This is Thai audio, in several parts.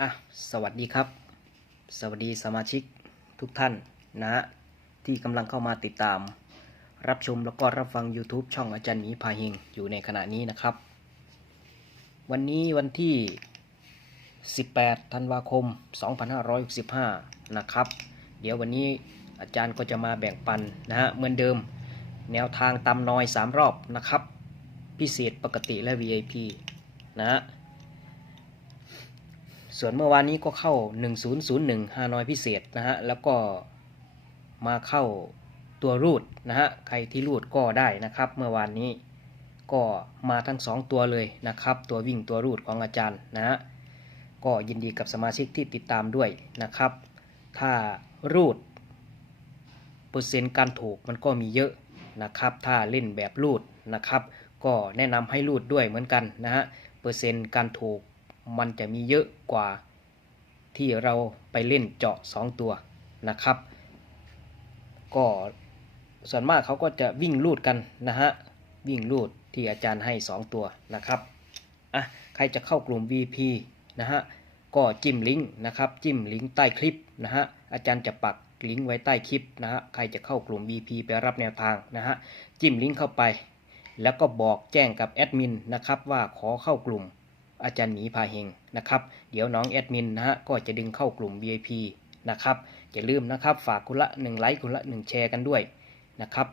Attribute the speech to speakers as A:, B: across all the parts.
A: อะสวัสดีครับ สวัสดีสมาชิกทุกท่านนะฮะที่กำลังเข้ามาติดตาม รับชมแล้วก็รับฟัง YouTube ช่องอาจารย์หมีพาเฮงอยู่ในขณะนี้นะครับ วันนี้วันที่ 18 ธันวาคม 2565 นะครับ เดี๋ยววันนี้อาจารย์ก็จะมาแบ่งปันนะฮะเหมือนเดิม แนวทางตำนอย 3 รอบนะครับ พิเศษปกติและ VIP นะฮะ ส่วนเมื่อวานนี้ก็เข้า 1001ฮานอยพิเศษนะฮะ แล้วก็มาเข้าตัวรูดนะฮะ ใครที่รูดก็ได้นะครับ เมื่อวานนี้ก็มาทั้ง 2 ตัวเลยนะครับ ตัววิ่งตัวรูดของอาจารย์นะฮะ ก็ยินดีกับสมาชิกที่ติดตามด้วยนะครับ ถ้ารูดเปอร์เซ็นต์การถูกมันก็มีเยอะนะครับ ถ้าเล่นแบบรูดนะครับ ก็แนะนำให้รูดด้วยเหมือนกันนะฮะ เปอร์เซ็นต์การถูก มันจะมีเยอะกว่าที่เราไปเล่นเจาะ 2 ตัวนะครับ ก็ส่วนมากเขาก็จะวิ่งรูดกันนะฮะ วิ่งรูดที่อาจารย์ให้ 2 ตัวนะครับอะใครจะเข้ากลุ่ม VP นะฮะ ก็จิ้มลิงก์นะครับ จิ้มลิงก์ใต้คลิปนะฮะ อาจารย์จะปักลิงก์ไว้ใต้คลิปนะฮะ ใครจะเข้ากลุ่ม VP ไปรับแนวทางนะฮะ จิ้มลิงก์เข้าไป แล้วก็บอกแจ้งกับแอดมินนะครับว่าขอเข้ากลุ่ม อาจารย์หมีพาเฮงนะครับ เดี๋ยวน้องแอดมินนะฮะก็จะดึงเข้ากลุ่ม VIP นะครับอย่าลืมนะครับฝากคนละ 1 ไลค์คนละ 1 แชร์กันด้วยนะครับ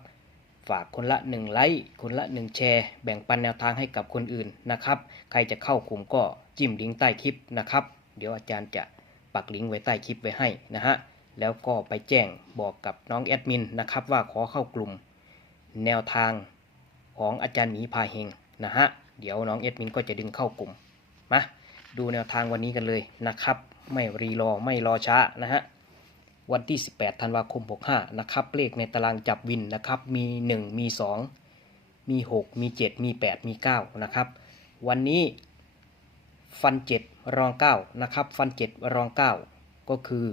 A: ฝากคนละ 1 ไลค์คนละ 1 แชร์ แบ่งปันแนวทางให้กับคนอื่นนะครับ ใครจะเข้ากลุ่มก็จิ้มลิงก์ใต้คลิปนะครับ เดี๋ยวอาจารย์จะปักลิงก์ไว้ใต้คลิปไว้ให้นะฮะแล้วก็ไปแจ้งบอกกับน้องแอดมินนะครับว่าขอเข้ากลุ่มแนวทางของอาจารย์หมีพาเฮงนะฮะ เดี๋ยวน้องแอดมินก็จะดึงเข้ากลุ่ม มาดูแนวทางวันนี้กันเลยนะครับ ไม่รีรอไม่รอช้านะฮะวันที่ 18 ธันวาคม 65 นะครับ เลขในตารางจับวินนะครับ มี 1 มี 2 มี 6 มี 7 มี 8 มี 9 นะครับ วันนี้ฟัน 7 รอง 9 นะครับ ฟัน 7 รอง 9 ก็คือ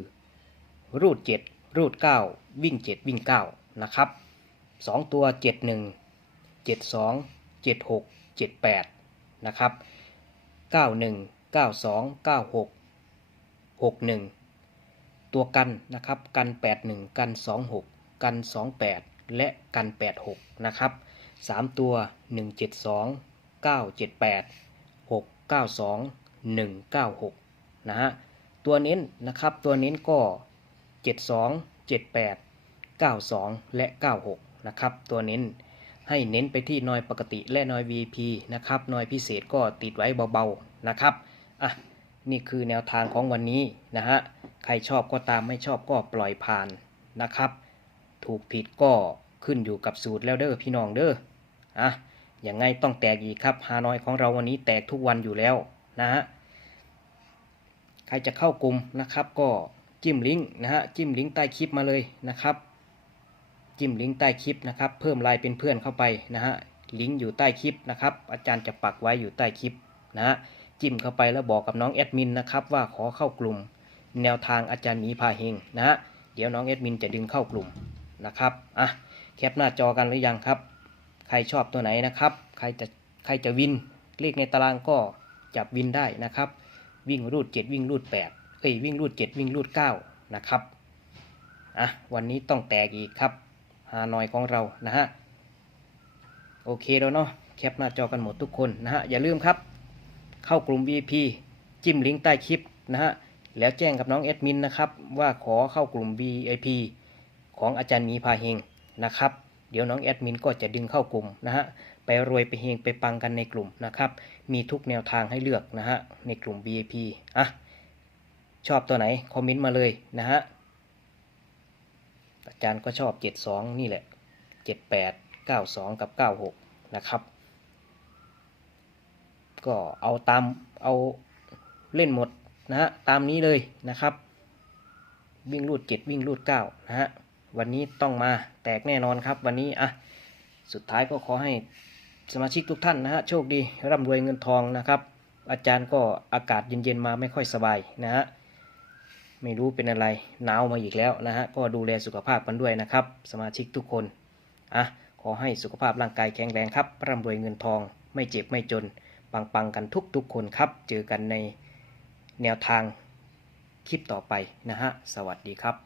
A: รูด 7 รูด 9 วิ่ง 7 วิ่ง 9 นะครับ 2 ตัว 71 72 76 78 นะครับ 91 92 96 61 ตัวกันนะครับ กัน 81 กัน 26 กัน 28 และกัน 86 นะครับ 3 ตัว 172 978 692 196 นะฮะ ตัวเน้นนะครับ ตัวเน้นก็ 72 78 92 และ 96 นะครับ ตัวเน้น ให้เน้นไปที่นอยปกติและนอย VP นะครับนอยพิเศษก็ติดไว้เบาๆนะครับอะนี่คือแนวทางของวันนี้นะฮะใครชอบก็ตามไม่ชอบก็ปล่อยผ่านนะครับ ถูกผิดก็ขึ้นอยู่กับสูตรแล้วเด้อพี่น้องเด้ออะอย่างไงต้องแตกอีกครับฮานอยของเราวันนี้แตกทุกวันอยู่แล้วนะฮะใครจะเข้ากลุ่มนะครับก็จิ้มลิงก์นะฮะจิ้มลิงก์ใต้คลิปมาเลยนะครับ จิ้มลิงก์ใต้คลิปนะครับ เพิ่มไลน์เป็นเพื่อนเข้าไปนะฮะ ลิงก์อยู่ใต้คลิปนะครับ อาจารย์จะปักไว้อยู่ใต้คลิปนะฮะ จิ้มเข้าไปแล้วบอกกับน้องแอดมินนะครับว่าขอเข้ากลุ่ม แนวทางอาจารย์หมีพาเฮงนะฮะ เดี๋ยวน้องแอดมินจะดึงเข้ากลุ่มนะครับ อะ แคปหน้าจอกันหรือยังครับ ใครชอบตัวไหนนะครับ ใครจะใครจะวิน เลขในตารางก็จับวินได้นะครับ วิ่งรูด 7 วิ่งรูด8เอ้ยวิ่งรูด 7 วิ่งรูด9นะครับ อะ วันนี้ต้องแตกอีกครับ ฮานอยของเรานะฮะโอเคแล้วเนาะแคปหน้าจอกันหมดทุกคนนะฮะอย่าลืมครับ เข้ากลุ่ม VIP จิ้มลิงก์ใต้คลิปนะฮะแล้วแจ้งกับน้องแอดมินนะครับว่าขอเข้ากลุ่ม VIP ของอาจารย์มีพาเฮงนะครับ เดี๋ยวน้องแอดมินก็จะดึงเข้ากลุ่มนะฮะไปรวยไปเฮงไปปังกันในกลุ่มนะครับ มีทุกแนวทางให้เลือกนะฮะในกลุ่ม VIP อะชอบตัวไหน คอมเมนต์มาเลยนะฮะ อาจารย์ก็ชอบ 72 นี่แหละ 78 92 กับ 96 นะครับ ก็เอาตามเอาเล่นหมดนะฮะตามนี้เลยนะครับ วิ่งรูด 7 วิ่งรูด 9 นะฮะวันนี้ต้องมาแตกแน่นอนครับวันนี้อะสุดท้ายก็ขอให้สมาชิกทุกท่านนะฮะโชคดีร่ำรวยเงินทองนะครับ อาจารย์ก็อากาศเย็นๆมาไม่ค่อยสบายนะฮะ ไม่รู้เป็นอะไรหนาวมาอีกแล้วนะฮะก็ดูแลสุขภาพกันด้วยนะครับ สมาชิกทุกคนอะขอให้สุขภาพร่างกายแข็งแรงครับร่ำรวยเงินทอง ไม่เจ็บไม่จน ปังๆกันทุกๆคนครับ เจอกันในแนวทางคลิปต่อไปนะฮะสวัสดีครับ